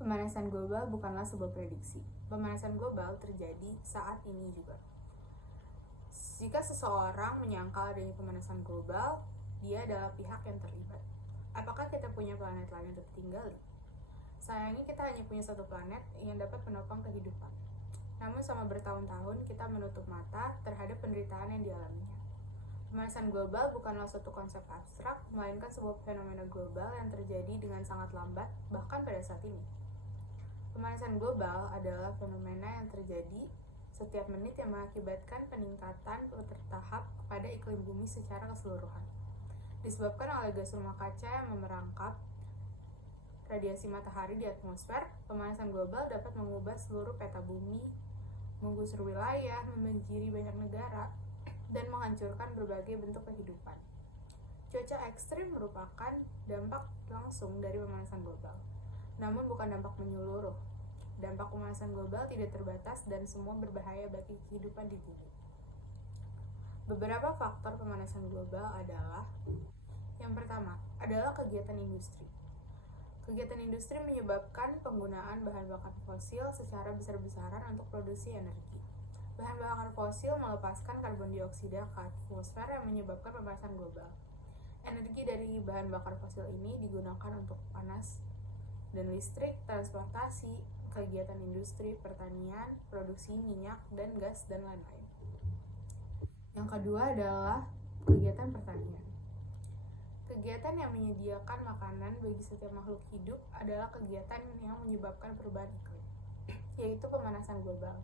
Pemanasan global bukanlah sebuah prediksi. Pemanasan global terjadi saat ini juga. Jika seseorang menyangkal adanya pemanasan global, dia adalah pihak yang terlibat. Apakah kita punya planet lain untuk ditinggali? Sayangnya kita hanya punya satu planet yang dapat menopang kehidupan. Namun selama bertahun-tahun kita menutup mata terhadap penderitaan yang dialaminya. Pemanasan global bukanlah suatu konsep abstrak, melainkan sebuah fenomena global yang terjadi dengan sangat lambat, bahkan pada saat ini. Pemanasan global adalah fenomena yang terjadi setiap menit yang mengakibatkan peningkatan bertahap pada iklim bumi secara keseluruhan. Disebabkan oleh gas rumah kaca yang memerangkap radiasi matahari di atmosfer, pemanasan global dapat mengubah seluruh peta bumi, menggusur wilayah, membanjiri banyak negara, dan menghancurkan berbagai bentuk kehidupan. Cuaca ekstrim merupakan dampak langsung dari pemanasan global, namun bukan dampak menyeluruh. Dampak pemanasan global tidak terbatas dan semua berbahaya bagi kehidupan di bumi. Beberapa faktor pemanasan global adalah: yang pertama adalah kegiatan industri. Kegiatan industri menyebabkan penggunaan bahan bakar fosil secara besar-besaran untuk produksi energi. Bahan bakar fosil melepaskan karbon dioksida ke atmosfer yang menyebabkan pemanasan global. Energi dari bahan bakar fosil ini digunakan untuk panas dan listrik, transportasi, kegiatan industri, pertanian, produksi minyak dan gas, dan lain-lain. Yang kedua adalah kegiatan pertanian. Kegiatan yang menyediakan makanan bagi setiap makhluk hidup adalah kegiatan yang menyebabkan perubahan iklim, yaitu pemanasan global.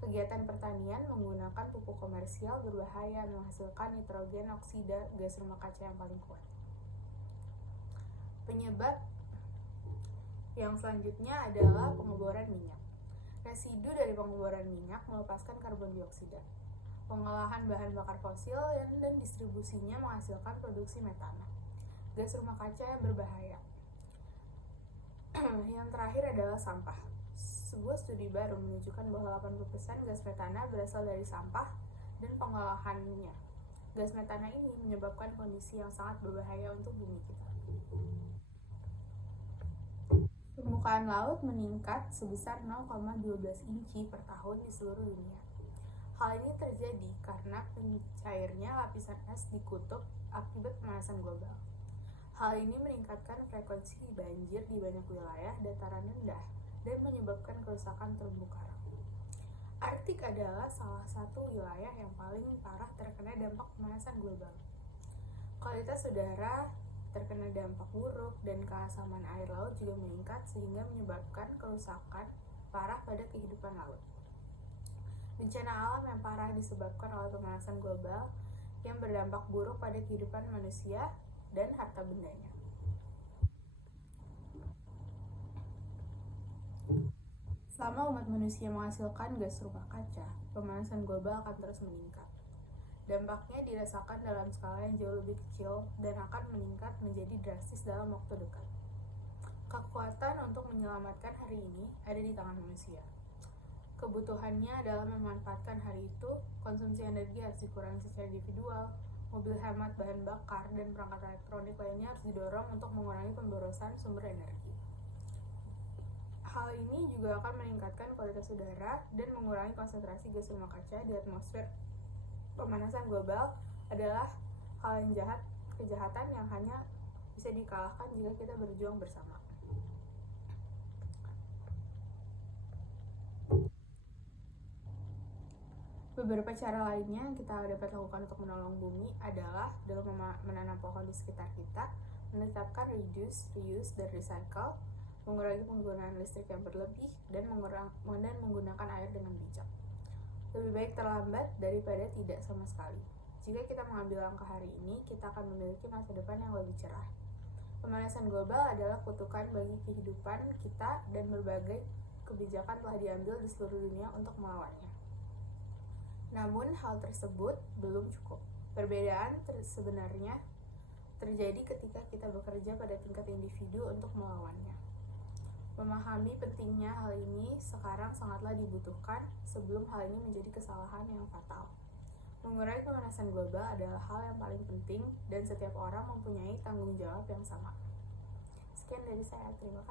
Kegiatan pertanian menggunakan pupuk komersial berbahaya menghasilkan nitrogen oksida, gas rumah kaca yang paling kuat. Penyebab yang selanjutnya adalah pengeboran minyak. Residu dari pengeboran minyak melepaskan karbon dioksida. Pengolahan bahan bakar fosil dan distribusinya menghasilkan produksi metana, gas rumah kaca yang berbahaya. Yang terakhir adalah sampah. Sebuah studi baru menunjukkan bahwa 80% gas metana berasal dari sampah dan pengolahannya. Gas metana ini menyebabkan kondisi yang sangat berbahaya untuk bumi kita. Permukaan laut meningkat sebesar 0,12 inci per tahun di seluruh dunia. Hal ini terjadi karena pencairnya lapisan es di kutub akibat pemanasan global. Hal ini meningkatkan frekuensi banjir di banyak wilayah dataran rendah dan menyebabkan kerusakan terumbu karang. Arktik adalah salah satu wilayah yang paling parah terkena dampak pemanasan global. Kualitas udara terkena dampak buruk dan keasaman air laut juga meningkat sehingga menyebabkan kerusakan parah pada kehidupan laut. Bencana alam yang parah disebabkan oleh pemanasan global yang berdampak buruk pada kehidupan manusia dan harta bendanya. Selama umat manusia menghasilkan gas rumah kaca, pemanasan global akan terus meningkat. Dampaknya dirasakan dalam skala yang jauh lebih kecil dan akan meningkat menjadi drastis dalam waktu dekat. Kekuatan untuk menyelamatkan hari ini ada di tangan manusia. Kebutuhannya adalah memanfaatkan hari itu, konsumsi energi harus dikurangi secara individual, mobil hemat bahan bakar, dan perangkat elektronik lainnya harus didorong untuk mengurangi pemborosan sumber energi. Hal ini juga akan meningkatkan kualitas udara dan mengurangi konsentrasi gas rumah kaca di atmosfer. Pemanasan global adalah hal yang kejahatan yang hanya bisa dikalahkan jika kita berjuang bersama. Beberapa cara lainnya yang kita dapat lakukan untuk menolong bumi adalah dengan menanam pohon di sekitar kita, menetapkan reduce, reuse, dan recycle, mengurangi penggunaan listrik yang berlebih, dan menggunakan air dengan bijak. Lebih baik terlambat daripada tidak sama sekali. Jika kita mengambil langkah hari ini, kita akan memiliki masa depan yang lebih cerah. Pemanasan global adalah kutukan bagi kehidupan kita dan berbagai kebijakan telah diambil di seluruh dunia untuk melawannya. Namun, hal tersebut belum cukup. Perbedaan sebenarnya terjadi ketika kita bekerja pada tingkat individu untuk melawannya. Memahami pentingnya hal ini sekarang sangatlah dibutuhkan sebelum hal ini menjadi kesalahan yang fatal. Mengurangi pemanasan global adalah hal yang paling penting dan setiap orang mempunyai tanggung jawab yang sama. Sekian dari saya, terima kasih.